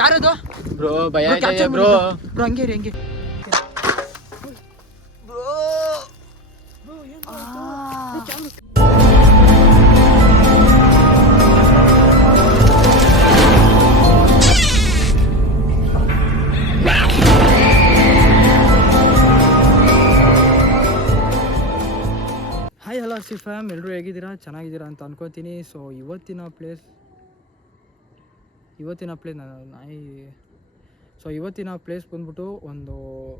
ಯಾರದು ಬ್ರೋ ಭಯ ಆಯ್ತಾ ಬ್ರೋ ಬ್ರೋ ಹಂಗೆ ರೀ ಹಂಗೆ ಹಾಯ್ ಹಲೋ ಸಿಫಾಮ್, ಎಲ್ಲರೂ ಹೇಗಿದ್ದೀರಾ? ಚೆನ್ನಾಗಿದ್ದೀರಾ ಅಂತ ಅನ್ಕೋತೀನಿ. ಸೊ ಇವತ್ತಿನ ಪ್ಲೇಸ್ ನಾಯಿ. ಸೊ ಇವತ್ತಿನ ಪ್ಲೇಸ್ ಬಂದ್ಬಿಟ್ಟು ಒಂದು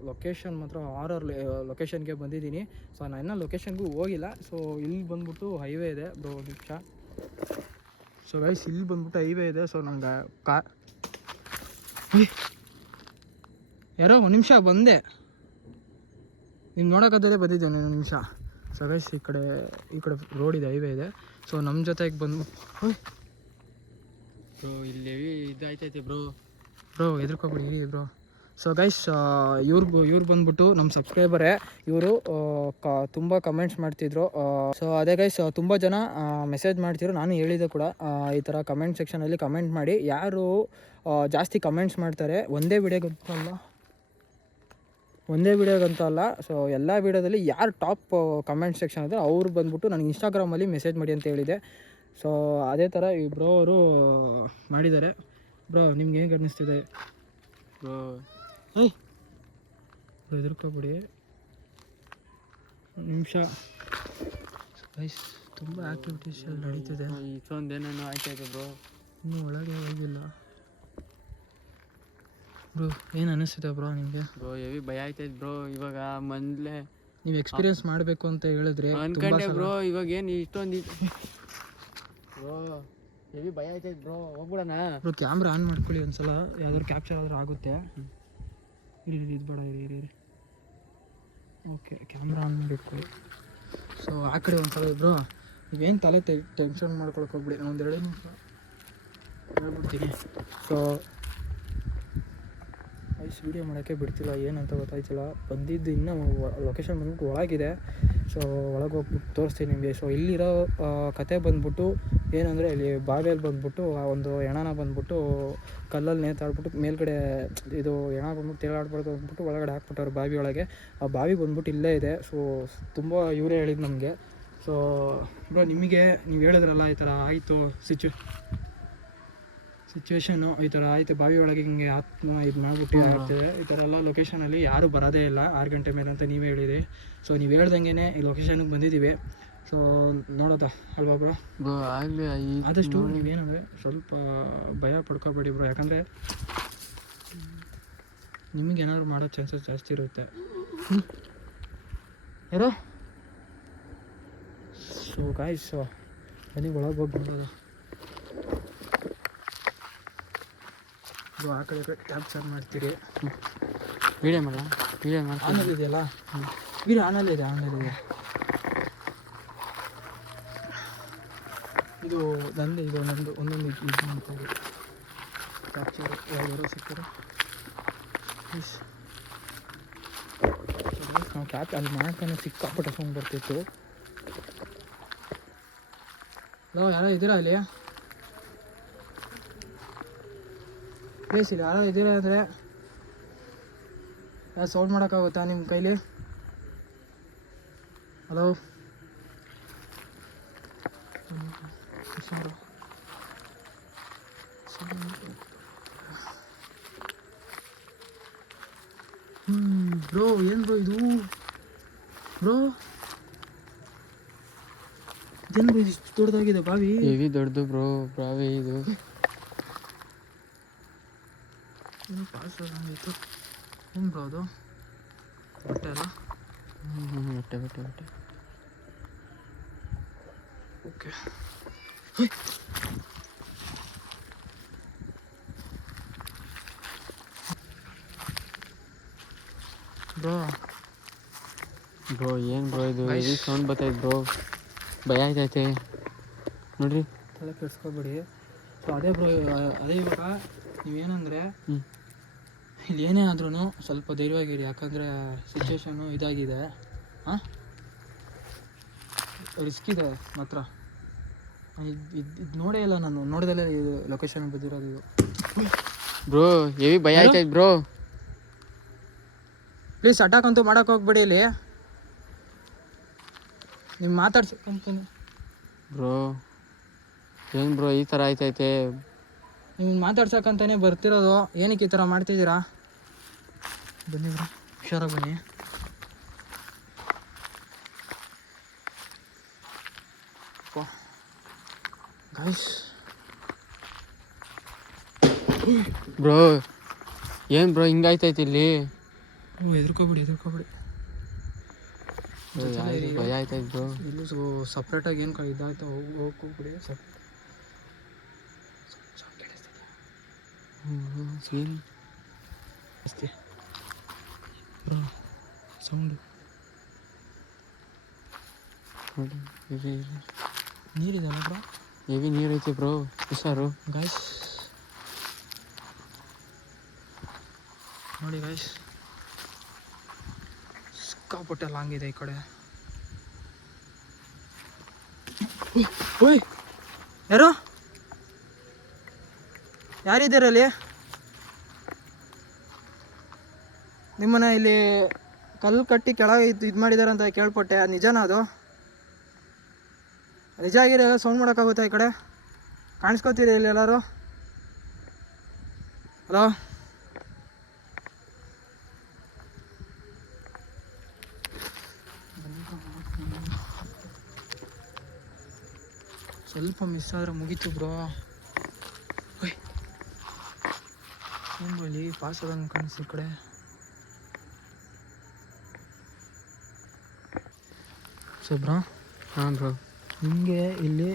ಲೊಕೇಶನ್ ಮಾತ್ರ ಹಾರರ್ ಲೊಕೇಶನ್ಗೆ ಬಂದಿದ್ದೀನಿ. ಸೊ ನಾನು ಇನ್ನೂ ಲೊಕೇಶನ್ಗೂ ಹೋಗಿಲ್ಲ. ಸೊ ಇಲ್ಲಿ ಬಂದ್ಬಿಟ್ಟು ಹೈವೇ ಇದೆ ಬ್ರೋ, ನಿಮಿಷ. ಸೊ ಗೈಸ್ ಇಲ್ಲಿ ಬಂದ್ಬಿಟ್ಟು ಹೈವೇ ಇದೆ. ಸೊ ನಂಗೆ ಯಾರೋ ಒಂದು ನಿಮಿಷ ಬಂದೆ, ನೀವು ನೋಡೋಕ್ಕಂತಲೇ ಬಂದಿದ್ದೇನೆ ಒಂದು ನಿಮಿಷ. ಸೊ ಗೈಸ್ ಈ ಕಡೆ ರೋಡ್ ಇದೆ, ಹೈವೇ ಇದೆ. ಸೊ ನಮ್ಮ ಜೊತೆಗೆ ಬಂದು ಬ್ರೋ ಇಲ್ಲಿ ಇದಾಯ್ತೈತೆ ಬ್ರೋ ಎದುರ್ಕೊಬಿಡಿ ಇರಿ ಬ್ರೋ. ಸೊ ಗೈಸ್ ಇವ್ರು ಬಂದ್ಬಿಟ್ಟು ನಮ್ಮ ಸಬ್ಸ್ಕ್ರೈಬರೇ. ಇವರು ತುಂಬ ಕಮೆಂಟ್ಸ್ ಮಾಡ್ತಿದ್ರು. ಸೊ ಅದೇ ಗೈಸ್ ತುಂಬ ಜನ ಮೆಸೇಜ್ ಮಾಡ್ತಿದ್ರು, ನಾನು ಹೇಳಿದೆ ಕೂಡ ಈ ಥರ ಕಮೆಂಟ್ ಸೆಕ್ಷನಲ್ಲಿ ಕಮೆಂಟ್ ಮಾಡಿ. ಯಾರು ಜಾಸ್ತಿ ಕಮೆಂಟ್ಸ್ ಮಾಡ್ತಾರೆ ಒಂದೇ ವಿಡಿಯೋಗಂತ ಅಲ್ಲ, ಸೊ ಎಲ್ಲ ವೀಡಿಯೋದಲ್ಲಿ ಯಾರು ಟಾಪ್ ಕಮೆಂಟ್ ಸೆಕ್ಷನ್ ಇದೆ ಅವ್ರು ಬಂದ್ಬಿಟ್ಟು ನನಗೆ ಇನ್ಸ್ಟಾಗ್ರಾಮಲ್ಲಿ ಮೆಸೇಜ್ ಮಾಡಿ ಅಂತ ಹೇಳಿದೆ. ಸೊ ಅದೇ ಥರ ಈ ಬ್ರೋ ಅವರು ಮಾಡಿದ್ದಾರೆ. ಬ್ರೋ ನಿಮ್ಗೆ ಹೆಂಗೆ ಅನ್ನಿಸ್ತಿದೆ? ಬ್ರೋ ಎದುರ್ಕೊಬಿಡಿ ನಿಮಿಷ. ಗೈಸ್ ತುಂಬ ಆ್ಯಕ್ಟಿವಿಟೀಸ್ ಎಲ್ಲ ನಡೀತಿದೆ. ಇಷ್ಟೊಂದೇನೇನೋ ಆಯ್ತೈತೆ ಬ್ರೋ, ಇನ್ನೂ ಒಳಗೆ ಹೋಗಿಲ್ಲ. ಬ್ರೋ ಏನು ಅನ್ನಿಸ್ತಿದೆ ಬ್ರೋ ನಿಮಗೆ? ಬ್ರೋ ಹೆವಿ ಭಯ ಆಯ್ತೈತೆ ಬ್ರೋ. ಇವಾಗ ಮೊದಲೇ ನೀವು ಎಕ್ಸ್ಪೀರಿಯನ್ಸ್ ಮಾಡಬೇಕು ಅಂತ ಹೇಳಿದ್ರೆ ಅನ್ಕೊಂಡೆ ಬ್ರೋ. ಇವಾಗ ಏನು ಇಷ್ಟೊಂದು ಬ್ರೋ ಹೆವಿ ಭಯ ಆಯ್ತೈತೆ ಬ್ರೋ. ಹೋಗ್ಬಿಡೋಣ ಬ್ರೋ. ಕ್ಯಾಮ್ರಾ ಆನ್ ಮಾಡ್ಕೊಳ್ಳಿ ಒಂದ್ಸಲ, ಯಾವ್ದಾದ್ರು ಕ್ಯಾಪ್ಚರ್ ಆದರೂ ಆಗುತ್ತೆ. ಇರಿ ಇದು ಬೇಡ, ಇರಿ ಓಕೆ, ಕ್ಯಾಮ್ರಾ ಆನ್ ಮಾಡಿ ಇಟ್ಕೊಳ್ಳಿ. ಸೊ ಆ ಕಡೆ ಒಂದ್ಸಲ ಬ್ರೋ ನೀವೇನು ತಲೆ ಟೆನ್ಷನ್ ಮಾಡ್ಕೊಳಕ್ಕೆ ಹೋಗ್ಬಿಡಿ, ನಾನು ಒಂದೆರಡು ನಿಮಿಷ ಹೇಳ್ಬಿಡ್ತೀನಿ. ಸೊ ಐಸ್ ವೀಡಿಯೋ ಮಾಡೋಕ್ಕೆ ಬಿಡ್ತಿಲ್ಲ, ಏನಂತ ಗೊತ್ತಾಯ್ತಿಲ್ಲ. ಬಂದಿದ್ದು ಇನ್ನೂ ಲೊಕೇಶನ್ ಬಂದ್ಬಿಟ್ಟು ಒಳಗಿದೆ. ಸೊ ಒಳಗೆ ಹೋಗ್ಬಿಟ್ಟು ತೋರಿಸ್ತೀನಿ ನಿಮಗೆ. ಸೊ ಇಲ್ಲಿರೋ ಕತೆ ಬಂದ್ಬಿಟ್ಟು ಏನಂದರೆ, ಇಲ್ಲಿ ಬಾವಿಯಲ್ಲಿ ಬಂದ್ಬಿಟ್ಟು ಆ ಒಂದು ಹೆಣನ ಬಂದ್ಬಿಟ್ಟು ಕಲ್ಲಲ್ಲಿ ನೇತಾಡ್ಬಿಟ್ಟು ಮೇಲ್ಗಡೆ ಇದು ಹೆಣ ಬಂದ್ಬಿಟ್ಟು ತೇಲಾಡ್ಬಾರ್ದು ಅಂದ್ಬಿಟ್ಟು ಒಳಗಡೆ ಹಾಕ್ಬಿಟ್ಟವ್ರು ಬಾವಿ ಒಳಗೆ. ಆ ಬಾವಿ ಬಂದ್ಬಿಟ್ಟು ಇಲ್ಲೇ ಇದೆ. ಸೊ ತುಂಬ ಇವರೇ ಹೇಳಿದ್ದು ನಮಗೆ. ಸೊ ಬ್ರೋ ನಿಮಗೆ ನೀವು ಹೇಳಿದ್ರಲ್ಲ ಈ ಥರ ಆಯಿತು ಸಿಚುವೇಶನ್ನು ಈ ಥರ ಆಯಿತು, ಬಾವಿ ಒಳಗೆ ಹಿಂಗೆ ಆತ್ಮ ಇದು ಮಾಡಿಬಿಟ್ಟು ಆಗ್ತಿದೆ. ಈ ಥರ ಎಲ್ಲ ಲೊಕೇಶನಲ್ಲಿ ಯಾರೂ ಬರೋದೇ ಇಲ್ಲ 6 ಗಂಟೆ ಮೇಲೆ ಅಂತ ನೀವೇ ಹೇಳಿದ್ರಿ. ಸೊ ನೀವು ಹೇಳ್ದಂಗೆ ಈ ಲೊಕೇಶನ್ಗೆ ಬಂದಿದ್ದೀವಿ. ಸೊ ನೋಡೋದ ಅಲ್ವಾ ಬ್ರೋ? ಆಗಲಿ ಆದಷ್ಟು ನೀವೇನಂದರೆ ಸ್ವಲ್ಪ ಭಯ ಪಡ್ಕೋಬೇಡಿ ಬ್ರೋ, ಯಾಕಂದರೆ ನಿಮಗೇನಾದ್ರು ಮಾಡೋ ಚಾನ್ಸಸ್ ಜಾಸ್ತಿ ಇರುತ್ತೆ. ಯಾರೋ ಸೊ ಗಾಯ್ಸ್ ಬನ್ನಿ ಒಳಗೆ ಹೋಗಿ ನೋಡೋದು. ಆ ಕಡೆ ಕ್ಯಾಪ್ಚರ್ ಮಾಡ್ತೀರಿ, ವೀಡಿಯೋ ಆನಲ್ಲಿ ಇದೆಯಲ್ಲ, ವೀಡಿಯೋ ಆನಲ್ಲಿದೆ. ಇದು ನಂದು, ಇದು ನಮ್ಮದು ಒಂದೊಂದು ಇದು ಮಾಡ್ತೀವಿ ಕ್ಯಾಪ್ಚರ್ ಯಾವ್ದಾರು ಸಿಗ್ತಾರೆ. ನಾವು ಕ್ಯಾಪ್ ಅಲ್ಲಿ ಮಾಡ್ತಾನೆ ಸಿಕ್ಕಾಪಟ್ಟೆ ಸೌಂಡ್ ಬರ್ತಿತ್ತು. ಹಲೋ, ಯಾರೋ ಇದ್ದೀರಾ ಅಲ್ಲಿ? ಪ್ಲೇಸ್ ಇಲ್ಲ, ಯಾರೋ ಇದ್ದೀರಾ ಅಂದರೆ ಯಾರು ಸೌಂಡ್ ಮಾಡೋಕ್ಕಾಗುತ್ತಾ ನಿಮ್ಮ ಕೈಲಿ? ಹಲೋ ಬ್ರೋ, ಏನು ಬ್ರೋ ಇದು? ಬ್ರೋ ಇದೇನು ಬ್ರೋ, ಇಷ್ಟು ದೊಡ್ಡದಾಗಿದೆ ಬಾವಿ? ಹೆವಿ ದೊಡ್ಡದು ಬ್ರೋ ಬಾವಿ ಇದು. ಪಾಸ್ ಆಗಿತ್ತು. ಏನು ಬ್ರೋ ಅದು? ಬಟ್ಟೆ ಅಲ್ಲ? ಬಟ್ಟೆ ಓಕೆ. ಬ್ರೋ ಏನು ಬ್ರೋ ಇದು? ಹೆವಿ ಸೌಂಡ್ ಬರ್ತೈತೆ ಬ್ರೋ, ಭಯ ಆಯ್ತೈತೆ ನೋಡ್ರಿ. ತಲೆ ಕೆಡಿಸ್ಕೊಬೇಡಿ. ಸೊ ಅದೇ ಬ್ರೋ, ಅದೇ ಇವಾಗ ನೀವೇನಂದರೆ ಇಲ್ಲಿ ಏನೇ ಆದ್ರೂ ಸ್ವಲ್ಪ ಧೈರ್ಯವಾಗಿರಿ, ಯಾಕಂದರೆ ಸಿಚುವೇಶನ್ನು ಇದಾಗಿದೆ. ಹಾಂ, ರಿಸ್ಕ್ ಇದೆ ಮಾತ್ರ. ಇದು ನೋಡೇ ಇಲ್ಲ ನಾನು, ನೋಡಿದಲ್ಲೇ ಇದು ಲೊಕೇಶನ್ ಬಂದಿರೋದು. ಇದು ಬ್ರೋ ಹೆವಿ ಭಯ ಯಾರು? ಆಯ್ತಾಯ್ತು ಬ್ರೋ. ಪ್ಲೀಸ್ ಅಟ್ಯಾಕ್ ಅಂತೂ ಮಾಡೋಕೆ ಹೋಗ್ಬೇಡಿ ಇಲ್ಲಿ. ನೀವು ಮಾತಾಡ್ಸಕ್ಕಂತಾನೆ ಬ್ರೋ ಏನು ಬ್ರೋ ಈ ಥರ ಆಯ್ತೈತೆ? ನೀವು ಮಾತಾಡ್ಸಕ್ಕಂತಾನೆ ಬರ್ತಿರೋದು, ಏನಕ್ಕೆ ಈ ಥರ ಮಾಡ್ತಿದ್ದೀರಾ? ಬನ್ನಿ ಬ್ರೋ, ಹುಷಾರಾಗಿ ಬನ್ನಿ. ಗೈಸ್ ಬ್ರೋ ಏನು ಬ್ರೋ ಹಿಂಗಾಯ್ತೈತೆ ಇಲ್ಲಿ? ಹೆದರ್ಕೋಬಿಡಿ ಭಯ ಆಯ್ತಾಯ್ತು ಬ್ರೋ. ಇಲ್ಲೂ ಸಪ್ರೇಟಾಗಿ ಏನು ಇದಾಯ್ತು, ಹೋಗ್ಬಿಡಿ. ಏನು ಅಷ್ಟೇ ಬ್ರೋ, ಸೌಂಡು ನೋಡಿ ನೀರಿದೆಲ್ಲ ಬ್ರೋ, ಹೆವಿ ನೀರು ಐತೆ ಬ್ರೋ, ಹುಷಾರು. ಗೈಸ್ ನೋಡಿ ಗೈಸ್, ಸಿಕ್ಕಾಪಟ್ಟೆ ಲಾಂಗ್ ಇದೆ ಈ ಕಡೆ. ಓಯ್ ಯಾರಿದ್ದೀರಲ್ಲಿ? ನಿಮ್ಮನ್ನ ಇಲ್ಲಿ ಕಲ್ಲು ಕಟ್ಟಿ ಕೆಳಗೆ ಇದು ಮಾಡಿದ್ದಾರೆ ಅಂತ ಕೇಳ್ಪಟ್ಟೆ, ಅದು ನಿಜನಾ? ಅದು ನಿಜ ಆಗಿರೋ ಸೌಂಡ್ ಮಾಡೋಕ್ಕಾಗುತ್ತಾ? ಈ ಕಡೆ ಕಾಣಿಸ್ಕೋತೀರಿ ಇಲ್ಲಿ ಎಲ್ಲರೂ? ಹಲೋ, ಸ್ವಲ್ಪ ಮಿಸ್ ಆದರೆ ಮುಗೀತು ಬ್ರೋ. ಇಲ್ಲಿ ಪಾಸ್ ಆದಂಗೆ ಕಾಣಿಸ್ ಈ ಕಡೆ. ಸೊ ಬ್ರೋ, ಹಾಂ ಬ್ರೋ, ನಿಮಗೆ ಇಲ್ಲಿ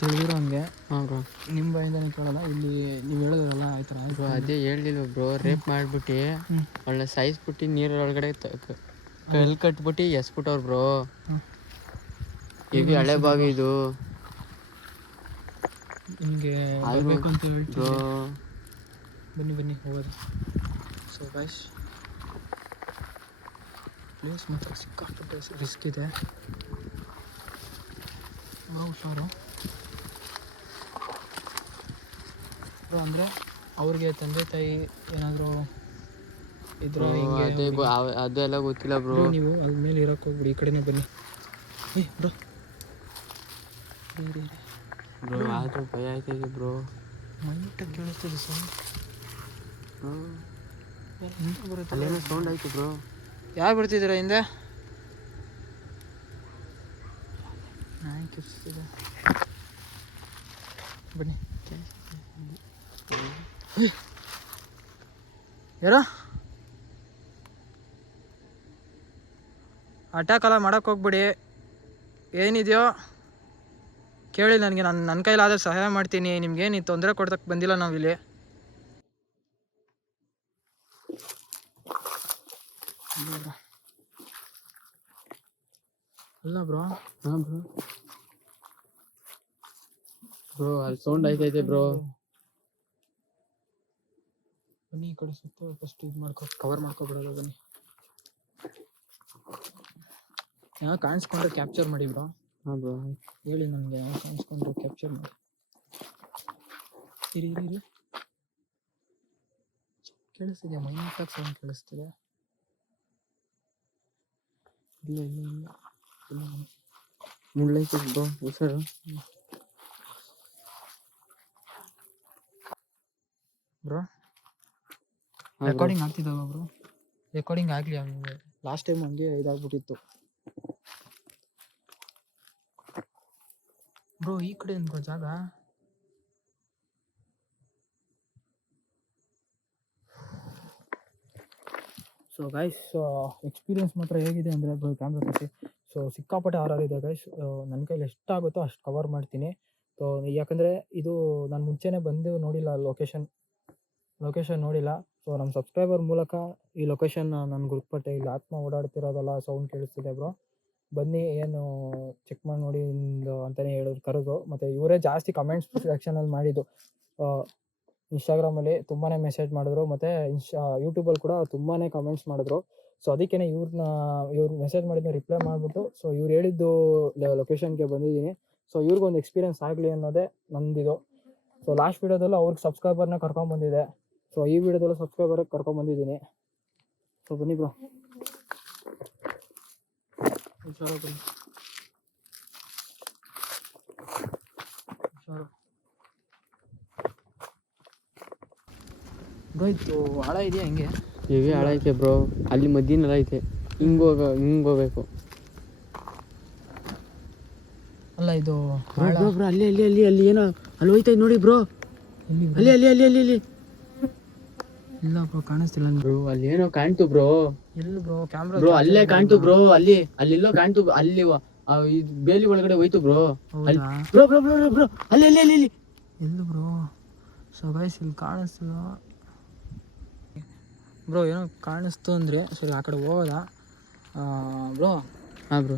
ತಿಳಿದಿರೋ ಹಂಗೆ, ಹಾಂ ಬ್ರೋ, ನಿಮ್ಮ ಬಾಯಿಂದನೇ ಕೇಳೋಲ್ಲ, ಇಲ್ಲಿ ನೀವು ಹೇಳಿದ್ರಲ್ಲ ಈ ಥರ ಬ್ರೋ ಅದೇ ಹೇಳ್ಲಿಲ್ಲ ಬ್ರೋ, ರೇಪ್ ಮಾಡಿಬಿಟ್ಟು ಅವಳನ್ನ ಸಾಯಿಸ್ಬಿಟ್ಟು ನೀರೊಳಗಡೆ ಕಲ್ಲು ಕಟ್ಬಿಟ್ಟು ಎಸ್ಬಿಟ್ಟವ್ರು ಬ್ರೋ. ಹೆವಿ ಹಳೆ ಬಾವಿ ಇದು. ನಿಮಗೆ ಬರಬೇಕು ಅಂತ ಹೇಳ್ತೀವಿ. ಬನ್ನಿ ಹೋಗೋದು. ಸೊ ಗೈಸ್, ಪ್ಲೇಸ್ ಮಾತ್ರ ಸಿಕ್ಕಾಪಟ್ಟೆ ರಿಸ್ಕ್ ಇದೆ ಬ್ರೋ, ಹುಷಾರು ಬ್ರೋ. ಅಂದರೆ ಅವ್ರಿಗೆ ತಂದೆ ತಾಯಿ ಏನಾದರೂ ಇದ್ರೆ ಅದೇ ಅದೆಲ್ಲ ಗೊತ್ತಿಲ್ಲ ಬ್ರೋ. ನೀವು ಅಲ್ಲಿ ಮೇಲೆ ಇರೋಕ್ಕೆ ಹೋಗ್ಬಿಡಿ, ಈ ಕಡೆನೇ ಬನ್ನಿ. ಬ್ರೋ ಬ್ರೋ ಆದರೂ ಭಯ ಆಯ್ತೈತೆ ಬ್ರೋ. ಮೈಟಾಗಿ ಕೇಳಿಸ್ತದೆ ಸೌಂಡ್. ಹಿಂದೆ ಬರುತ್ತೆ, ಅಲ್ಲೇನೋ ಸೌಂಡ್ ಆಯ್ತು ಬ್ರೋ. ಯಾರು ಬರ್ತಿದ್ದೀರಾ ಹಿಂದೆ? ನಾಯಿ ಕಿರ್ಸ್ತಿದೆ, ಬನ್ನಿ. ಯಾರೋ ಅಟ್ಯಾಕ್ ಎಲ್ಲ ಮಾಡೋಕ್ಕೆ ಹೋಗ್ಬಿಡಿ, ಏನಿದೆಯೋ ಕೇಳಿ ನನಗೆ. ನನ್ನ ಕೈಲಾದರೆ ಸಹಾಯ ಮಾಡ್ತೀನಿ, ನಿಮ್ಗೇನು ತೊಂದರೆ ಕೊಡ್ತಕ್ಕೆ ಬಂದಿಲ್ಲ ನಾವಿಲ್ಲಿ. ಅಲ್ಲ ಬ್ರೋ, ಹಾಂ ಬ್ರೋ, ಬ್ರೋ ಅಲ್ಲಿ ಸೌಂಡ್ ಆಯ್ತೈತೆ ಬ್ರೋ. ಬನ್ನಿ ಈ ಕಡೆ ಸುತ್ತ ಫಸ್ಟ್ ಇದು ಕವರ್ ಮಾಡ್ಕೊಬಿಡೋದು. ಬನ್ನಿ, ಯಾವ ಕಾಣಿಸ್ಕೊಂಡ್ರೆ ಕ್ಯಾಪ್ಚರ್ ಮಾಡಿ ಬ್ರೋ. ಹಾಂ ಬ್ರೋ, ಹೇಳಿ ನನಗೆ, ಯಾವ ಕಾಣಿಸ್ಕೊಂಡ್ರೆ ಕ್ಯಾಪ್ಚರ್ ಮಾಡಿ. ಇರಿ ಕೇಳಿಸ್ತಿದೆ, ಮೈನಾಗಿ ಸೌಂಡ್ ಕೇಳಿಸ್ತಿದೆ. ಇಲ್ಲ ಮುಳ್ಳೈತೆ ಬ್ರೋ, ಹುಷಾರು. ಬ್ರೋ ರೆಕಾರ್ಡಿಂಗ್ ಆಗ್ತಿದ್ದಾವ ಬ್ರೋ? ರೆಕಾರ್ಡಿಂಗ್ ಆಗಲಿ, ಹಂಗೆ ಲಾಸ್ಟ್ ಟೈಮ್ ಹಂಗೆ ಇದಾಗ್ಬಿಟ್ಟಿತ್ತು ಬ್ರೋ. ಈ ಕಡೆ ಬ್ರೋ ಜಾಗ. ಸೊ ಗೈಸ್, ಎಕ್ಸ್ಪೀರಿಯನ್ಸ್ ಮಾತ್ರ ಹೇಗಿದೆ ಅಂದರೆ ಕ್ಯಾಮ್ರಾ ತರಿಸಿ, ಸೊ ಸಿಕ್ಕಾಪಟ್ಟೆ ಇದೆ ಗೈಸ್. ನನ್ನ ಕೈಲಿ ಎಷ್ಟಾಗುತ್ತೋ ಅಷ್ಟು ಕವರ್ ಮಾಡ್ತೀನಿ. ಸೊ ಯಾಕಂದರೆ ಇದು ನಾನು ಮುಂಚೆನೇ ಬಂದು ನೋಡಿಲ್ಲ, ಲೊಕೇಶನ್ ನೋಡಿಲ್ಲ. ಸೊ ನಮ್ಮ ಸಬ್ಸ್ಕ್ರೈಬರ್ ಮೂಲಕ ಈ ಲೊಕೇಶನ್ ನಾನು ಗುರುತ್ಪಟ್ಟೆ. ಇಲ್ಲಿ ಆತ್ಮ ಓಡಾಡ್ತಿರೋದಲ್ಲ, ಸೌಂಡ್ ಕೇಳಿಸ್ತಿದೆ ಬ್ರೋ. ಬನ್ನಿ, ಏನು ಚೆಕ್ ಮಾಡಿ ನೋಡಿ ಅಂತಲೇ ಹೇಳಿದ್ರು, ಕರೆದು. ಮತ್ತು ಇವರೇ ಜಾಸ್ತಿ ಕಮೆಂಟ್ಸ್ ಸೆಕ್ಷನಲ್ಲಿ ಮಾಡಿದ್ದು. ಇನ್ಸ್ಟಾಗ್ರಾಮಲ್ಲಿ ತುಂಬಾ ಮೆಸೇಜ್ ಮಾಡಿದ್ರು, ಮತ್ತು ಯೂಟ್ಯೂಬಲ್ಲಿ ಕೂಡ ತುಂಬಾ ಕಮೆಂಟ್ಸ್ ಮಾಡಿದ್ರು. ಸೊ ಅದಕ್ಕೇ ಇವ್ರು ಮೆಸೇಜ್ ಮಾಡಿದ್ನ ರಿಪ್ಲೈ ಮಾಡಿಬಿಟ್ಟು, ಸೊ ಇವ್ರು ಹೇಳಿದ್ದು ಲೊಕೇಶನ್ಗೆ ಬಂದಿದ್ದೀನಿ. ಸೊ ಇವ್ರಿಗೊಂದು ಎಕ್ಸ್ಪೀರಿಯನ್ಸ್ ಆಗಲಿ ಅನ್ನೋದೇ ನಂದಿದು. ಸೊ ಲಾಸ್ಟ್ ವೀಡಿಯೋದಲ್ಲೂ ಅವ್ರಿಗೆ ಸಬ್ಸ್ಕ್ರೈಬರ್ನ ಕರ್ಕೊಂಡ್ಬಂದಿದೆ. ಸೊ ಈ ವಿಡಿಯೋದಲ್ಲ ಸಬ್ಸ್ಕ್ರೈಬರ್ ಕರ್ಕೊಂಡ್ಬಂದಿದ್ದೀನಿ. ಸೊ ಬನ್ನಿ ಬ್ರೋ. ಬ್ರೋ ಇದು ಆಳ ಇದೆಯಾ ಹೆಂಗೆ? ಹೆವಿ ಆಳ ಐತೆ ಬ್ರೋ, ಅಲ್ಲಿ ಮಧ್ಯನೆಲ್ಲ ಐತೆ, ಹಿಂಗೆ ಹೋಗ್ಬೇಕು. ಅಲ್ಲ ಇದು ಬ್ರೋ ಬ್ರೋ ಅಲ್ಲಿ ಅಲ್ಲಿ ಅಲ್ಲಿ ಅಲ್ಲಿ ಏನೋ ಅಲ್ಲಿ ಹೋಯ್ತಾ ನೋಡಿ ಬ್ರೋ, ಅಲ್ಲಿ ಅಲ್ಲಿ ಅಲ್ಲಿ ಅಲ್ಲಿ ಅಲ್ಲಿ ಇಲ್ಲ ಬ್ರೋ ಕಾಣಿಸ್ತಿಲ್ಲ ಬ್ರೋ, ಅಲ್ಲಿ ಏನೋ ಕಾಣ್ತು ಬ್ರೋ. ಎಲ್ಲಿ ಬ್ರೋ? ಕ್ಯಾಮ್ರಾ ಬ್ರೋ ಅಲ್ಲೇ ಕಾಣ್ತು ಬ್ರೋ, ಅಲ್ಲಿಲ್ಲೋ ಕಾಣ್ತು, ಅಲ್ಲಿ ಇದು ಬೇಲಿ ಒಳಗಡೆ ಹೋಯ್ತು bro. Bro bro bro bro ಅಲ್ಲಿ ಅಲ್ಲಿ ಅಲ್ಲಿ ಅಲ್ಲಿ ಎಲ್ಲಿ ಬ್ರೋ? ಸೊ ಗೈಸ್ ಇಲ್ಲಿ ಕಾಣಿಸ್ತಿಲ್ಲ ಬ್ರೋ, ಏನೋ ಕಾಣಿಸ್ತು ಅಂದರೆ ಸರಿ ಆ ಕಡೆ ಹೋಗೋದಾ ಬ್ರೋ? ಹಾಂ ಬ್ರೋ,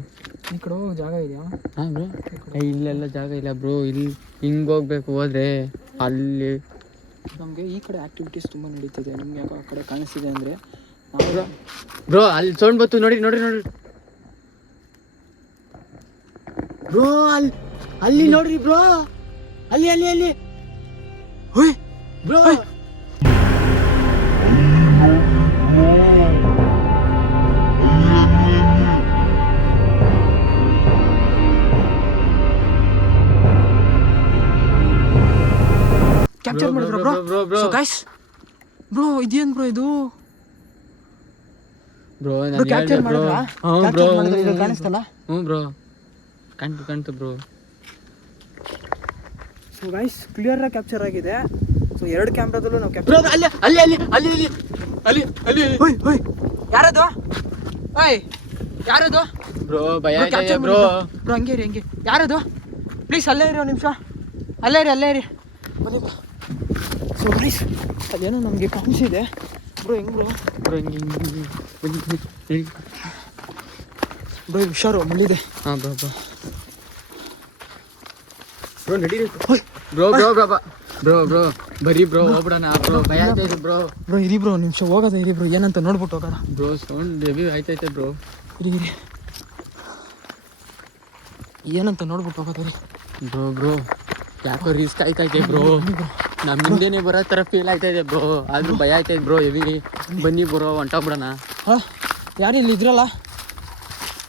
ಈ ಕಡೆ ಹೋಗೋ ಜಾಗ ಇದೆಯಾ? ಹಾಂ ಬ್ರೋ, ಇಲ್ಲೆಲ್ಲ ಜಾಗ ಇಲ್ಲ ಬ್ರೋ, ಇಲ್ಲಿ ಹಿಂಗೆ ಹೋಗ್ಬೇಕು ಹೋದ್ರೆ ಅಲ್ಲಿ. ನಮಗೆ ಈ ಕಡೆ ಆ್ಯಕ್ಟಿವಿಟೀಸ್ ತುಂಬ ನಡೀತಿದೆ, ನಿಮ್ಗೆ ಯಾಕೋ ಆ ಕಡೆ ಕಾಣಿಸ್ತಿದೆ ಅಂದರೆ ಬ್ರೋ ಅಲ್ಲಿ ಸೌಂಡ್ ಬಂತು ನೋಡಿ ನೋಡಿ ನೋಡಿ ಬ್ರೋ, ಅಲ್ಲಿ ನೋಡ್ರಿ ಬ್ರೋ, ಅಲ್ಲಿ ಅಲ್ಲಿ ಅಲ್ಲಿ ಹೋಯ್ ಬ್ರೋ. ಕ್ಯಾಪ್ಚರ್ ಮಾಡಿದ್ರ ಬ್ರೋ? ಸೊ ಗೈಸ್ ಬ್ರೋ ಇದೇನು ಬ್ರೋ ಇದು? ಬ್ರೋ ಕ್ಯಾಪ್ಚರ್ ಮಾಡಿದ್ರಾ? ಬ್ರೋ ಕಾಣಿಸ್ತಲ್ಲ? ಹ್ಞೂ ಬ್ರೋ, ಕಾಣ್ತು ಬ್ರೋ. ಸೊ ಗೈಸ್ ಕ್ಲಿಯರ್ ಆಗಿ ಕ್ಯಾಪ್ಚರ್ ಆಗಿದೆ. ಸೊ 2 ಕ್ಯಾಮ್ರಾದಲ್ಲೂ ನಾವು ಬ್ರೋ ಅಲ್ಲಿ ಅಲ್ಲಿ ಅಲ್ಲಿ ಅಲ್ಲಿ ಅಲ್ಲಿ ಅಲ್ಲಿ ಹೋಯ್ ಹೋಯ್ ಯಾರದು? ಓಯ್ ಯಾರದು ಬ್ರೋ? ಭಯ ಆಯ್ತಾ ಬ್ರೋ? ಬ್ರೋ ಹಂಗೆ ಇರಿ ಹಂಗೆ. ಯಾರದು? ಪ್ಲೀಸ್ ಅಲ್ಲೇ ಇರಿ ಒಂದು ನಿಮಿಷ, ಅಲ್ಲೇ ಇರಿ ಬನ್ನಿ ಬ್ರೋ. ಸೊ ಗೈಸ್ ಅದೇನೋ ನಮಗೆ ಕಾಣಿಸಿದೆ ಬ್ರೋ. ಹೆಂಗೆ ಬ್ರೋ? ಬ್ರೋ ಹಿಂಗೆ ಬ್ರೋ ಹುಷಾರು, ಮುಳ್ಳಿದೆ. ಹಾಂ ಬ್ರೋ ಬ್ರೋ ಬ್ರೋ ನಡೀರಿ bro bro bro bro bro ಬರೀ ಬ್ರೋ ಹೋಗ್ಬಿಡೋಣ ಬ್ರೋ, ಭಯ ಆಗ್ತೈತೆ ಬ್ರೋ. ಬ್ರೋ ಇರಿ ಬ್ರೋ ನಿಮಿಷ, ಹೋಗೋದ ಇರಿ ಬ್ರೋ, ಏನಂತ ನೋಡ್ಬಿಟ್ಟು ಹೋಗೋದ. ಬ್ರೋ ಸೌಂಡ್ ಹೆವಿ ಆಯ್ತೈತೆ ಬ್ರೋ, ಇರಿ ಏನಂತ ನೋಡ್ಬಿಟ್ಟು ಹೋಗೋದ. ಬ್ರೋ ಬ್ರೋ ಯಾಕೋ ರಿಸ್ಕ್ ಆಯ್ತೈತೆ ಬ್ರೋ, ನಮ್ಮ ಹಿಂದೆನೇ ಬರೋ ಥರ ಫೀಲ್ ಆಯ್ತೈತೆ ಬ್ರೋ, ಆದ್ರೂ ಭಯ ಆಯ್ತೈತೆ ಬ್ರೋ ಹೆವಿ. ಬನ್ನಿ ಬ್ರೋ ಹೊಂಟೋಗ್ಬಿಡೋಣ. ಹಾಂ ಯಾರು ಇಲ್ಲಿ ಇದ್ರಲ್ಲ,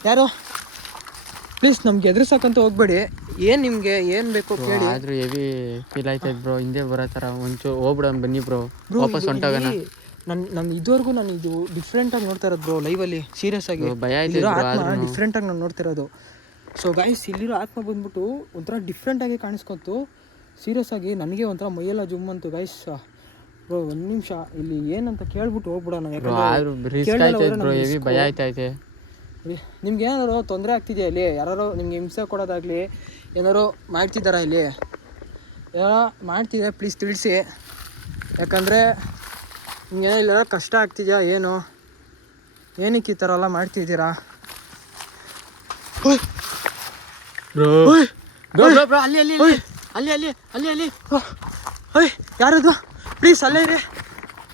ಯಾರು? ಪ್ಲೀಸ್ ನಮ್ಗೆ ಎದುರಿಸಕ್ಕಂತ ಹೋಗ್ಬೇಡಿ, ಏನು ನಿಮಗೆ ಏನು ಬೇಕು ಕೇಳಿ. ಆದ್ರೂ ಹೆವಿ ಫೀಲ್ ಆಯ್ತೈತೆ ಬ್ರೋ, ಹಿಂದೆ ಬರೋ ಥರ. ಒಂಚೂರು ಹೋಗ್ಬಿಡೋಣ ಬನ್ನಿ ಬ್ರೋ, ವಾಪಸ್ ಹೊಂಟೋಗೋಣ. ನಾನು ಇದುವರೆಗೂ ನಾನು ಇದು ಡಿಫ್ರೆಂಟಾಗಿ ನೋಡ್ತಾ ಇರೋದು ಬ್ರೋ, ಲೈವಲ್ಲಿ ಸೀರಿಯಸ್ ಆಗಿ ಭಯ ಆಯ್ತು ಡಿಫ್ರೆಂಟಾಗಿ ನಾನು ನೋಡ್ತಿರೋದು. ಸೊ ಗೈಸ್ ಇಲ್ಲಿರೋ ಆತ್ಮ ಬಂದ್ಬಿಟ್ಟು ಒಂಥರ ಡಿಫ್ರೆಂಟಾಗಿ ಕಾಣಿಸ್ಕೊತು. ಸೀರಿಯಸ್ ಆಗಿ ನನಗೆ ಒಂಥರ ಮೈಯೆಲ್ಲ ಜುಮ್ ಅಂತು ಗೈಸ್. ಬ್ರೋ ಒಂದು ನಿಮಿಷ ಇಲ್ಲಿ ಏನಂತ ಕೇಳ್ಬಿಟ್ಟು ಹೋಗ್ಬಿಡೋಣ, ಭಯ ಆಯ್ತೈತೆ. ನಿಮ್ಗೆ ಏನಾದ್ರು ತೊಂದರೆ ಆಗ್ತಿದೆಯಾ ಇಲ್ಲಿ? ಯಾರು ನಿಮ್ಗೆ ಹಿಂಸೆ ಕೊಡೋದಾಗಲಿ ಏನಾರು ಮಾಡ್ತಿದ್ದಾರಾ ಇಲ್ಲಿ? ಯಾರೋ ಮಾಡ್ತಿದ್ರೆ ಪ್ಲೀಸ್ ತಿಳಿಸಿ, ಯಾಕಂದರೆ ನಿಮ್ಗೆ ಇಲ್ಲಾರ ಕಷ್ಟ ಆಗ್ತಿದೆಯಾ ಏನು? ಏನಕ್ಕೆ ಈ ಥರ ಎಲ್ಲ ಮಾಡ್ತಿದ್ದೀರಾ? ಅಲ್ಲಿ ಅಲ್ಲಿ ಅಲ್ಲಿ ಅಲ್ಲಿ ಅಲ್ಲಿ ಅಲ್ಲಿ ಓಯ್ ಯಾರದು? ಪ್ಲೀಸ್ ಅಲ್ಲೇ ಇರಿ,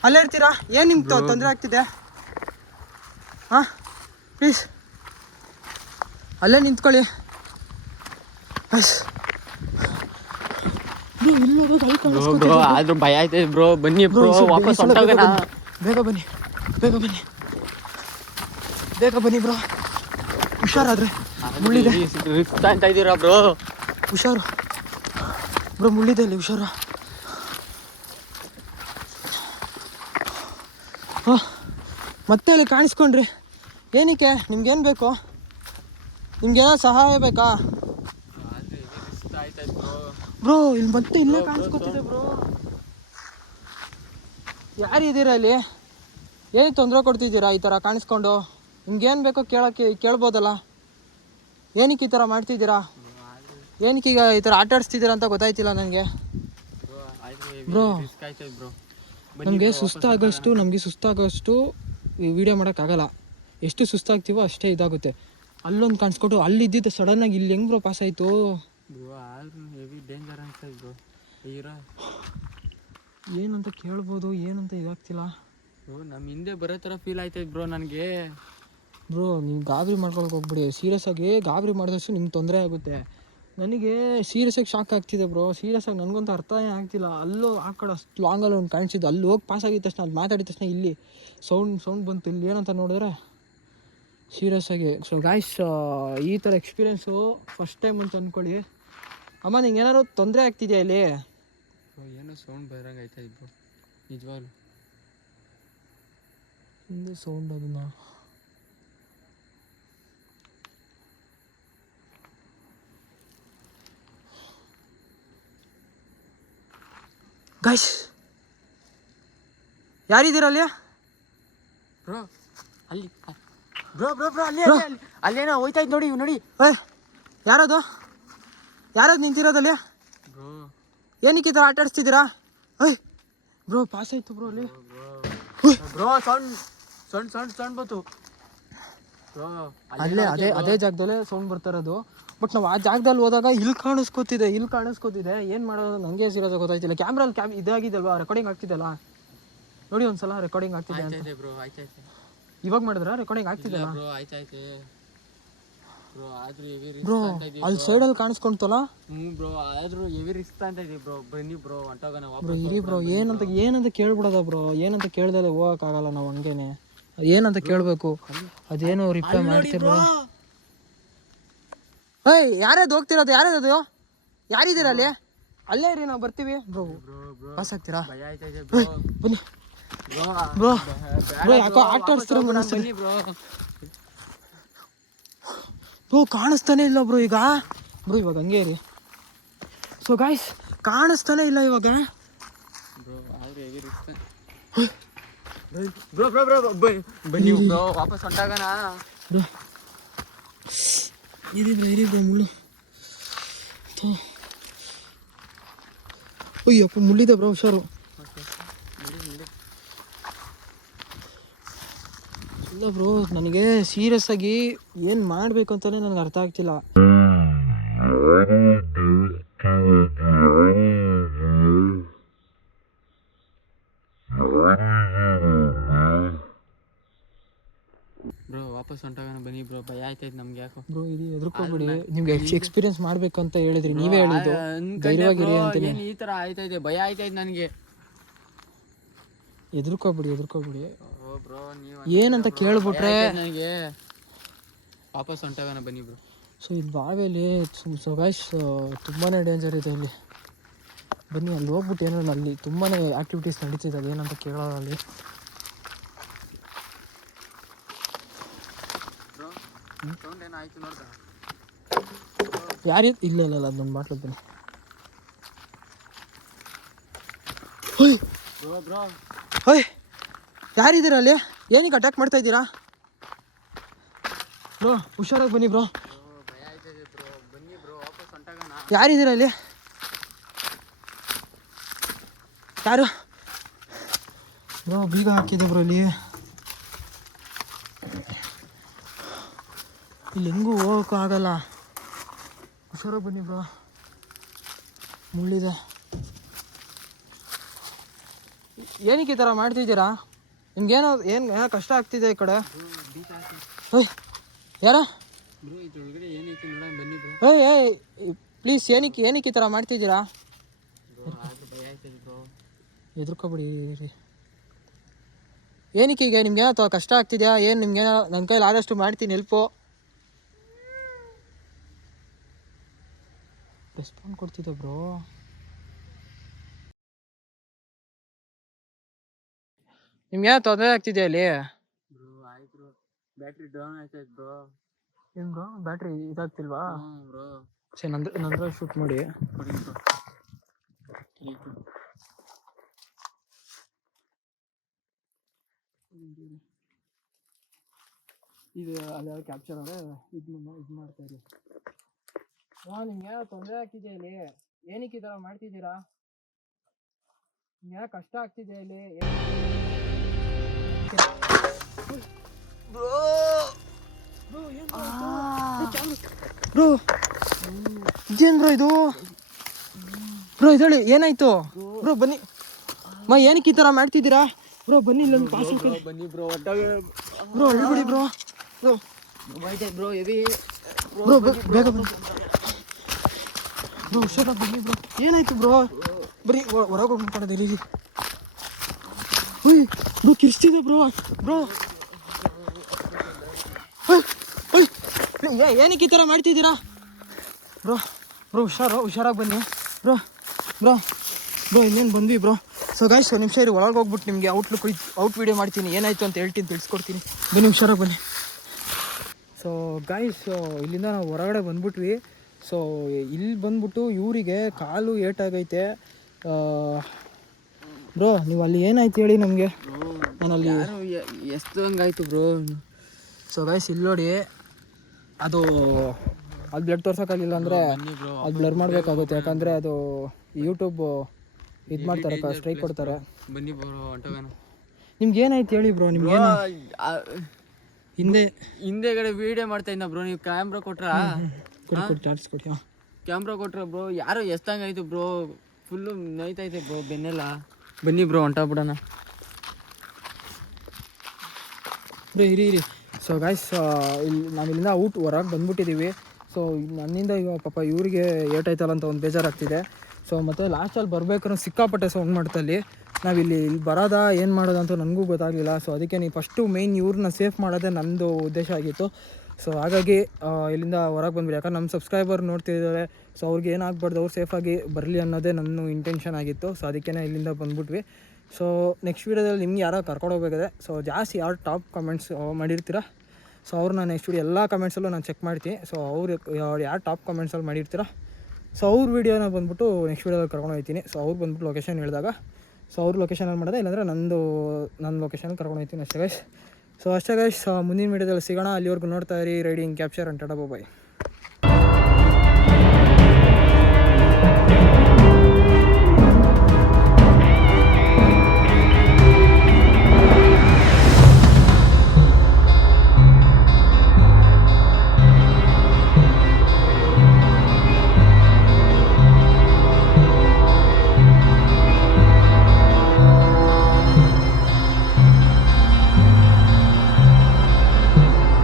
ಅಲ್ಲೇ ಇರ್ತೀರಾ? ಏನು ನಿಮ್ಗೆ ತೊಂದರೆ ಆಗ್ತಿದೆ? ಹಾಂ ಪ್ಲೀಸ್ ಅಲ್ಲೇ ನಿಂತ್ಕೊಳ್ಳಿ. ಆದ್ರೂ ಭಯ ಆಯ್ತೈತೆ ಬ್ರೋ, ಬನ್ನಿ ಬ್ರೋ ವಾಪಸ್ ಹೊಂಟೋಗೋಣ. ಬೇಗ ಬನ್ನಿ ಬ್ರೋ, ಹುಷಾರಾದ್ರೆ ಮುಳ್ಳಿದೆ. ರಿಸ್ಕ್ ಅಂತ ಇದ್ದೀರಾ ಬ್ರೋ? ಹುಷಾರು ಬ್ರೋ, ಮುಳ್ಳಿದೆ ಅಲ್ಲಿ, ಹುಷಾರು. ಹಾಂ ಮತ್ತೆ ಅಲ್ಲಿ ಕಾಣಿಸ್ಕೊಂಡ್ರಿ, ಏನಕ್ಕೆ? ನಿಮ್ಗೇನು ಬೇಕು? ನಿಮ್ಗೇನೋ ಸಹಾಯ ಬೇಕಾ ಬ್ರೋ? ಇಲ್ಲಿ ಮತ್ತೆ ಇಲ್ಲೇ ಕಾಣಿಸ್ಕೊತಿದೆ ಬ್ರೋ. ಯಾರಿದ್ದೀರಾ ಇಲ್ಲಿ? ಏನಕ್ಕೆ ತೊಂದರೆ ಕೊಡ್ತಿದ್ದೀರಾ ಈ ಥರ ಕಾಣಿಸ್ಕೊಂಡು? ನಿಮ್ಗೇನು ಬೇಕೋ ಕೇಳ್ಬೋದಲ್ಲ, ಏನಕ್ಕೆ ಈ ಥರ ಮಾಡ್ತಿದ್ದೀರಾ? ಏನಕ್ಕೆ ಈಗ ಈ ಥರ ಆಟ ಆಡಿಸ್ತಿದ್ದೀರಾ ಅಂತ ಗೊತ್ತಾಯ್ತಿಲ್ಲ ನನಗೆ ಬ್ರೋ. ನಮಗೆ ಸುಸ್ತಾಗೋಷ್ಟು ವಿಡಿಯೋ ಮಾಡೋಕ್ಕಾಗಲ್ಲ. ಎಷ್ಟು ಸುಸ್ತಾಗ್ತೀವೋ ಅಷ್ಟೇ ಇದಾಗುತ್ತೆ. ಅಲ್ಲೊಂದು ಕಾಣಿಸ್ಕೊಟ್ಟು ಅಲ್ಲಿ ಇದ್ದಿದ್ದು ಸಡನ್ನಾಗಿ ಇಲ್ಲಿ ಹೆಂಗೆ ಬ್ರೋ ಪಾಸ್ ಆಯಿತು? ಏನಂತ ಕೇಳ್ಬೋದು, ಏನಂತ ಇದಾಗ್ತಿಲ್ಲ ನಮ್ಮ ಹಿಂದೆ ಬರೋ ಥರ ಫೀಲ್ ಆಯ್ತೈತೆ ಬ್ರೋ ನನಗೆ. ಬ್ರೋ ನೀವು ಗಾಬರಿ ಮಾಡ್ಕೊಳಕ್ಕೆ ಹೋಗ್ಬಿಡಿ, ಸೀರಿಯಸ್ ಆಗಿ ಗಾಬರಿ ಮಾಡಿದಷ್ಟು ನಿಮ್ಗೆ ತೊಂದರೆ ಆಗುತ್ತೆ. ನನಗೆ ಸೀರಿಯಸ್ಸಾಗಿ ಶಾಕ್ ಆಗ್ತಿದೆ ಬ್ರೋ. ಸೀರಿಯಸ್ಸಾಗಿ ನನಗಂತೂ ಅರ್ಥನೇ ಆಗ್ತಿಲ್ಲ. ಅಲ್ಲೋ ಆ ಕಡೆ ಅಷ್ಟು ಲಾಂಗಲ್ಲಿ ಒಂದು ಕಾಣಿಸಿದ್ದು, ಅಲ್ಲಿ ಹೋಗಿ ಪಾಸ್ ಆಗಿದ ತಕ್ಷಣ ಅಲ್ಲಿ ಮಾತಾಡಿದ ತಕ್ಷಣ ಇಲ್ಲಿ ಸೌಂಡ್ ಬಂತು. ಇಲ್ಲಿ ಏನಂತ ನೋಡಿದ್ರೆ ಸೀರಿಯಸ್ಸಾಗಿ. ಸೊ ಗಾಯ್ಸ್, ಈ ಥರ ಎಕ್ಸ್ಪೀರಿಯೆನ್ಸು ಫಸ್ಟ್ ಟೈಮ್ ಅಂತ ಅಂದ್ಕೊಳ್ಳಿ. ಅಮ್ಮ ನಿಂಗೆ ಏನಾದ್ರು ತೊಂದರೆ ಆಗ್ತಿದೆಯಾ ಇಲ್ಲಿ? ಏನೋ ಸೌಂಡ್ ಬರಂಗೆ ಆಯ್ತಾ ಇದ್ರು ನಿಜವಾಗ್ಲು. ಹಿಂದೆ ಸೌಂಡ್ ಅದನ್ನ ಗಾಯ್ಸ್, ಯಾರಿದ್ದೀರ ಅಲ್ಲಿ? ಬ್ರೋ ಅಲ್ಲಿ ಬ್ರೋ ಅಲ್ಲೇನೋ ಹೋಯ್ತಾ ಇದ್ದು ನೋಡಿ. ನೋಡಿ ಯಾರದು ನಿಂತಿರೋದಲ್ಲಿ? ಬ್ರೋ ಏನಕ್ಕೆ ಈ ಥರ ಆಟ ಆಡಿಸ್ತಿದ್ದೀರಾ? ಬ್ರೋ ಪಾಸ್ ಆಯ್ತು ಬ್ರೋ ಅಲ್ಲಿ. ಬ್ರೋ ಸೌಂಡ್ ಬಂತು ಬ್ರೋ. ಅಲ್ಲೇ ಅದೇ ಜಾಗದಲ್ಲೇ ಸೌಂಡ್ ಬರ್ತಾ ಇರೋದು. ಬಟ್ ನಾವು ಆ ಜಾಗದಲ್ಲಿ ಹೋದಾಗ ಇಲ್ಲಿ ಕಾಣಿಸ್ಕೊತಿದೆ. ಏನು ಮಾಡೋದು ನನಗೆ ಸೀರಿಯಸ್ ಗೊತ್ತಾಯ್ತಿಲ್ಲ. ಕ್ಯಾಮ್ರಲ್ಲಿ ಇದಾಗಿದೆಲ್ವಾ, ರೆಕಾರ್ಡಿಂಗ್ ಆಗ್ತಿದೆಲ್ಲ ನೋಡಿ. ಒಂದ್ಸಲ ರೆಕಾರ್ಡಿಂಗ್ ಆಗ್ತಿದೆ ಅಂತ. ಬ್ರೋ ಆಯ್ತಾಯ್ತು. ಇವಾಗ ಮಾಡಿದ್ರ ರೆಕಾರ್ಡಿಂಗ್ ಆಗ್ತಿದೆಲ್ಲ ಬ್ರೋ ಆಯ್ತಾಯ್ತು ಬ್ರೋ. ಆದ್ರೂ ಹೆವಿ ಬ್ರೋ ಅಲ್ಲಿ ಸೈಡಲ್ಲಿ ಕಾಣಿಸ್ಕೊಂತಲ್ಲ. ಬ್ರೋ ಆದ್ರೂ ಹೆವಿ ರಿಸ್ಕ್ ಅಂತ ಇದೆ ಬ್ರೋ. ಬನ್ನಿ ಬ್ರೋ ಹೊಂಟೋಗೋಣ ಬ್ರೋ. ಇರಿ ಬ್ರೋ, ಏನಂತ ಕೇಳ್ಬಿಡೋದ ಬ್ರೋ. ಏನಂತ ಕೇಳ್ದಲ್ಲ ಹೋಗೋಕ್ಕಾಗಲ್ಲ ನಾವು ಹಂಗೇನೆ. ಏನಂತ ಕೇಳಬೇಕು, ಅದೇನೋ ರಿಪ್ಲೈ ಮಾಡ್ತಿರೋ. ಯಾರ್ಯಾವ್ದು ಹೋಗ್ತಿರೋದು? ಯಾರ್ಯಾವ್ದು? ಯಾರಿದ್ದೀರ ಅಲ್ಲಿ? ಅಲ್ಲೇ ಇರಿ, ನಾವು ಬರ್ತೀವಿ ಬ್ರೋ. ಪಾಸ್ ಆಗ್ತೀರಾ? ಬನ್ನಿ ಬ್ರೋ. ಯಾಕೋ ಆಟ ಆಡಿಸ್ತೀರ ಬ್ರೋ. ಕಾಣಿಸ್ತಾನೆ ಇಲ್ಲ ಬ್ರೋ ಈಗ. ಬ್ರೋ ಇವಾಗ ಹಂಗೆ ಇರಿ. ಸೊ ಗಾಯ್ಸ್, ಕಾಣಿಸ್ತಾನೆ ಇಲ್ಲ ಇವಾಗ ಬ್ರೋ. ಆದ್ರೆ ಹೆವಿ ರಿಸ್ಕ್ ಬ್ರೋ. ಬನ್ನಿ ಬ್ರೋ, ವಾಪಸ್ ಹೊಂಟಾಗೋಣ ಬ್ರೋ. ಇರಿ ಬ್ರೋ, ಮುಳ್ಳು. ಅಯ್ಯಪ್ಪ, ಮುಳ್ಳಿದೆ ಬ್ರೋ, ಹುಷಾರು. ಇಲ್ಲ ಬ್ರೋ, ನನಗೆ ಸೀರಿಯಸ್ ಆಗಿ ಏನು ಮಾಡಬೇಕು ಅಂತಲೇ ನನಗೆ ಅರ್ಥ ಆಗ್ತಿಲ್ಲ. ಬ್ರೋ ವಾಪಸ್ ಹೊಂಟಾಗೋಣ ಬನ್ನಿ ಬ್ರೋ. ಭಯ ಆಯ್ತಾಯ್ತು ನಮ್ಗೆ ಯಾಕೋ ಬ್ರೋ. ಇದು ಎದುರ್ಕೋಬಿಡಿ. ನಿಮ್ಗೆ ಎಕ್ಸ್ಪೀರಿಯನ್ಸ್ ಮಾಡಬೇಕು ಅಂತ ಹೇಳಿದ್ರಿ, ನೀವೇ ಹೇಳಿದ್ದು ಧೈರ್ಯವಾಗಿರಿ ಅಂತ. ಏನು ಈ ಥರ ಆಯ್ತಾಯ್ತು, ಭಯ ಆಯ್ತಾಯ್ತು ನನಗೆ. ಎದುರ್ಕೋಬಿಡಿ. ಬ್ರೋ ನೀವು ಏನಂತ ಕೇಳ್ಬಿಟ್ರೆ ನನಗೆ ವಾಪಸ್ ಹೊಂಟಾಗೋಣ ಬನ್ನಿ ಬ್ರೋ. ಸೊ ಇದು ಬಾವಿಯಲ್ಲಿ ಗಾಯ್ಸ್ ತುಂಬಾ ಡೇಂಜರ್ ಇದೆ ಇಲ್ಲಿ. ಬನ್ನಿ ಅಲ್ಲಿ ಹೋಗ್ಬಿಟ್ಟು ಏನೋ ಅಲ್ಲಿ ತುಂಬಾ ಆ್ಯಕ್ಟಿವಿಟೀಸ್ ನಡೀತಿದೆ. ಅದೇನಂತ ಕೇಳೋದು ಅಲ್ಲಿ. ಸೌಂಡ್ ಏನೋ ಆಯ್ತು ನೋಡ್ದ? ಇಲ್ಲ ಅದೊಂದು ಮಾತಾಡ್ ಬನ್ನಿ. ಯಾರಿದ್ದೀರ ಅಲ್ಲಿ? ಏನಕ್ಕೆ ಅಟ್ಯಾಕ್ ಮಾಡ್ತಾ ಇದ್ದೀರಾ ಬ್ರೋ? ಹುಷಾರಾಗಿ ಬನ್ನಿ ಬ್ರೋ. ಭಯ ಆಯ್ತದೆ ಬ್ರೋ. ಬನ್ನಿ ಬ್ರೋ, ವಾಪಸ್ ಹೊಂಟಾಗೋಣ. ಯಾರಿದ್ದೀರ ಅಲ್ಲಿ? ಯಾರು ಬ್ರೋ? ಬೀಗ ಹಾಕಿದೆ ಬ್ರೋ ಇಲ್ಲಿ ಹೆಂಗೂ ಹೋಗೋಕ್ಕೂ ಆಗಲ್ಲ. ಹುಷಾರಾಗಿ ಬನ್ನಿ ಬ್ರೋ, ಮುಳ್ಳಿದೆ. ಏನಕ್ಕೆ ಈ ಥರ ಮಾಡ್ತಿದ್ದೀರಾ? ನಿಮ್ಗೇನೋ ಏನೋ ಕಷ್ಟ ಆಗ್ತಿದೆ ಈ ಕಡೆ. ಯಾರ ಬ್ರೋ? ಇದ್ರೊಳಗಡೆ ಏನೈತಿ ನೋಡೋಣ ಬನ್ನಿ ಬ್ರೋ. ಪ್ಲೀಸ್, ಏನಕ್ಕೆ ಈ ಥರ ಮಾಡ್ತಿದ್ದೀರಾ? ಭಯ ಆಯ್ತದೆ ಬ್ರೋ. ಎದುರ್ಕೊಬಿಡಿ. ಏನಕ್ಕೆ ಈಗ ನಿಮ್ಗೇನೋ ಕಷ್ಟ ಆಗ್ತಿದೆಯಾ? ಏನು ನಿಮ್ಗೇನೋ ನನ್ನ ಕೈಲಿ ಆದಷ್ಟು ಮಾಡ್ತೀನಿ ಹೆಲ್ಪು. ರೆಸ್ಪಾಂಡ್ ಕೊಡ್ತಿದ್ದೆ ಬ್ರೋ. ನಿಮ್ಗೇನೋ ತೊಂದರೆ ಆಗ್ತಿದೆಯಾ ಅಲ್ಲಿ? ಬ್ರೋ ಆಯ್ತು ಬ್ರೋ, ಬ್ಯಾಟ್ರಿ ಡೌನ್ ಆಯ್ತಾಯ್ತು ಬ್ರೋ. ಏನು ಬ್ರೋ, ಬ್ಯಾಟ್ರಿ ಇದಾಗ್ತಿಲ್ವಾ? ಬ್ರೋ ಸರಿ, ನಂತರ ಶೂಟ್ ಮಾಡಿ. ಇದು ಅಲ್ಲಿ ಕ್ಯಾಪ್ಚರ್ ಆದರೆ ಇದು ಮಾಡ್ತಾ ಇರಿ. ನಿಮ್ಗೆ ತೊಂದರೆ ಆಗ್ತಿದೆ ಇಲ್ಲಿ? ಏನಕ್ಕೆ ಈ ಥರ ಮಾಡ್ತಿದ್ದೀರಾ? ನಿಮ್ಗೆ ಕಷ್ಟ ಆಗ್ತಿದೆ ಇಲ್ಲಿ? ಬ್ರೋ ಇದೇನು ಬ್ರೋ ಇದು? ಬ್ರೋ ಇದೇಳಿ, ಏನಾಯ್ತು ಬ್ರೋ? ಬನ್ನಿ ಏನಕ್ಕೆ ಈ ಥರ ಮಾಡ್ತಿದ್ದೀರಾ ಬ್ರೋ? ಬನ್ನಿ ಇಲ್ಲೊಂದು ಪಾಸ್ ಬನ್ನಿ ಬ್ರೋ. ಬ್ರೋ ಅಳ್ಬಿಡಿ ಬ್ರೋ. ಬ್ರೋ ಹೆವಿ ಬ್ರೋ ಬೇಗ ಬನ್ನಿ. ಬ್ರೋ ಹುಷಾರಾಗಿ ಬನ್ನಿ ಬ್ರೋ. ಏನಾಯ್ತು ಬ್ರೋ? ಬರೀ ಹೊರಗೆ ಹೋಗಿ ಮಾತಾಡೋದಿರಿ. ಹುಯ್ ಬ್ರೋ ಕಿರ್ಸ್ತಿದೆ ಬ್ರೋ. ಬ್ರೋ ಏನಕ್ಕೆ ಈ ಥರ ಮಾಡ್ತಿದ್ದೀರಾ ಬ್ರೋ? ಬ್ರೋ ಹುಷಾರಾಗಿ ಬನ್ನಿ ಬ್ರೋ. ಬ್ರೋ ಬ್ರೋ ಇನ್ನೇನು ಬಂದ್ವಿ ಬ್ರೋ. ಸೊ ಗಾಯ್ಸ್ ಒಂದು ನಿಮಿಷ ಇರಿ, ಒಳಗೆ ಹೋಗ್ಬಿಟ್ಟು ನಿಮಗೆ ಔಟ್ ವೀಡಿಯೋ ಮಾಡ್ತೀನಿ, ಏನಾಯಿತು ಅಂತ ಹೇಳ್ತೀನಿ, ತಿಳಿಸ್ಕೊಡ್ತೀನಿ. ಬನ್ನಿ ಹುಷಾರಾಗಿ ಬನ್ನಿ. ಸೊ ಗಾಯ್ಸ್ ಇಲ್ಲಿಂದ ನಾವು ಹೊರಗಡೆ ಬಂದ್ಬಿಟ್ವಿ. ಸೊ ಇಲ್ಲಿ ಬಂದ್ಬಿಟ್ಟು ಇವರಿಗೆ ಕಾಲು ಏಟಾಗೈತೆ. ಬ್ರೋ ನೀವು ಅಲ್ಲಿ ಏನಾಯ್ತು ಹೇಳಿ ನಮಗೆ. ನಾನು ಅಲ್ಲಿ ಎಷ್ಟು ಹಂಗಾಯ್ತು ಬ್ರೋ. ಸೊ ಗೈಸ್ ಇಲ್ಲಿ ನೋಡಿ, ಅದು ಬ್ಲಡ್ ತೋರ್ಸೋಕ್ಕಾಗಿಲ್ಲ ಅಂದರೆ ಅದು ಬ್ಲರ್ ಮಾಡಬೇಕಾಗುತ್ತೆ, ಯಾಕಂದರೆ ಅದು ಯೂಟ್ಯೂಬ್ ಇದು ಮಾಡ್ತಾರೆ, ಸ್ಟ್ರೈಕ್ ಕೊಡ್ತಾರೆ. ಬನ್ನಿ ಬ್ರೋ ಹೊಂಟೋಗೋಣ. ನಿಮ್ಗೆ ಏನಾಯ್ತು ಹೇಳಿ ಬ್ರೋ. ನಿಮ್ಗೆ ಹಿಂದೆಗಡೆ ವೀಡಿಯೋ ಮಾಡ್ತಾ ಇದ್ದ ಬ್ರೋ, ನೀವು ಕ್ಯಾಮ್ರಾ ಕೊಟ್ರಾ? ಚಾರ್ಜ್ ಕೊಡಿ. ಕ್ಯಾಮ್ರಾ ಕೊಟ್ರ ಬ್ರೋ. ಯಾರೋ ಎಷ್ಟಂಗಾಯ್ತು ಬ್ರೋ, ಫುಲ್ಲು ನೋಯ್ತೈತೆ ಬ್ರೋ ಬೆನ್ನೆಲ್ಲ. ಬನ್ನಿ ಬ್ರೋ ಹೊಂಟೋಗ್ಬಿಡೋಣ. ಬ್ರೋ ಇರಿ. ಸೊ ಗಾಯ್ಸ್ ಇಲ್ಲಿ ನಾವು ಇಲ್ಲಿಂದ ಹೊರಗೆ ಬಂದ್ಬಿಟ್ಟಿದ್ದೀವಿ. ಸೊ ನನ್ನಿಂದ ಇವಾಗ ಪಾಪ ಇವರಿಗೆ ಏಟಾಯ್ತಲ್ಲ ಅಂತ ಒಂದು ಬೇಜಾರಾಗ್ತಿದೆ. ಸೊ ಮತ್ತು ಲಾಸ್ಟಲ್ಲಿ ಬರ್ಬೇಕಾದ್ರೆ ಸಿಕ್ಕಾಪಟ್ಟೆ ಸೌಂಡ್ ಮಾಡ್ತಲ್ಲಿ. ನಾವಿಲ್ಲಿ ಬರೋದಾ ಏನು ಮಾಡೋದು ಅಂತ ನನಗೂ ಗೊತ್ತಾಗಲಿಲ್ಲ. ಸೊ ಅದಕ್ಕೆ ನೀವು ಫಸ್ಟು ಮೇಯ್ನ್ ಇವ್ರನ್ನ ಸೇಫ್ ಮಾಡೋದೇ ನನ್ನದು ಉದ್ದೇಶ ಆಗಿತ್ತು. ಸೊ ಹಾಗಾಗಿ ಇಲ್ಲಿಂದ ಹೊರಗೆ ಬಂದ್ಬಿಡಿ, ಯಾಕಂದ್ರೆ ನಮ್ಮ ಸಬ್ಸ್ಕ್ರೈಬರ್ ನೋಡ್ತಿದ್ದಾರೆ. ಸೊ ಅವ್ರಿಗೆ ಏನಾಗಬಾರ್ದು, ಅವ್ರು ಸೇಫಾಗಿ ಬರಲಿ ಅನ್ನೋದೇ ನನ್ನ ಇಂಟೆನ್ಷನ್ ಆಗಿತ್ತು. ಸೊ ಅದಕ್ಕೇ ಇಲ್ಲಿಂದ ಬಂದ್ಬಿಟ್ವಿ. ಸೊ ನೆಕ್ಸ್ಟ್ ವೀಡಿಯೋದಲ್ಲಿ ನಿಮ್ಗೆ ಯಾರೋ ಕರ್ಕೊಂಡು ಹೋಗ್ಬೇಕಾದ್ರೆ, ಸೊ ಜಾಸ್ತಿ ಯಾರು ಟಾಪ್ ಕಮೆಂಟ್ಸ್ ಮಾಡಿರ್ತೀರ, ಸೊ ಅವ್ರನ್ನ ನೆಕ್ಸ್ಟ್ ವೀಡಿಯೋ ಎಲ್ಲ ಕಮೆಂಟ್ಸಲ್ಲೂ ನಾನು ಚೆಕ್ ಮಾಡ್ತೀನಿ. ಸೊ ಅವ್ರು ಯಾರು ಟಾಪ್ ಕಮೆಂಟ್ಸಲ್ಲಿ ಮಾಡಿರ್ತೀರ, ಸೊ ಅವ್ರ ವೀಡಿಯೋನ ಬಂದ್ಬಿಟ್ಟು ನೆಕ್ಸ್ಟ್ ವೀಡಿಯೋದಲ್ಲಿ ಕರ್ಕೊಂಡು ಹೋಗ್ತೀನಿ. ಸೊ ಅವ್ರು ಬಂದ್ಬಿಟ್ಟು ಲೊಕೇಶನ್ ಹೇಳಿದಾಗ, ಸೊ ಅವ್ರ ಲೊಕೇಶನಲ್ಲಿ ಮಾಡೋದೇ, ಇಲ್ಲಾಂದರೆ ನನ್ನ ಲೊಕೇಶನ್ಗೆ ಕರ್ಕೊಂಡು ಹೋಗ್ತೀನಿ ಅಷ್ಟೇ ಗೈಸ್. ಸೊ ಅಷ್ಟೇ ಗೈಸ್, ಮುಂದಿನ ವೀಡಿಯೋದಲ್ಲಿ ಸಿಗೋಣ. ಅಲ್ಲಿವರೆಗೂ ನೋಡ್ತಾ ಇರಿ riding capture and tata bye.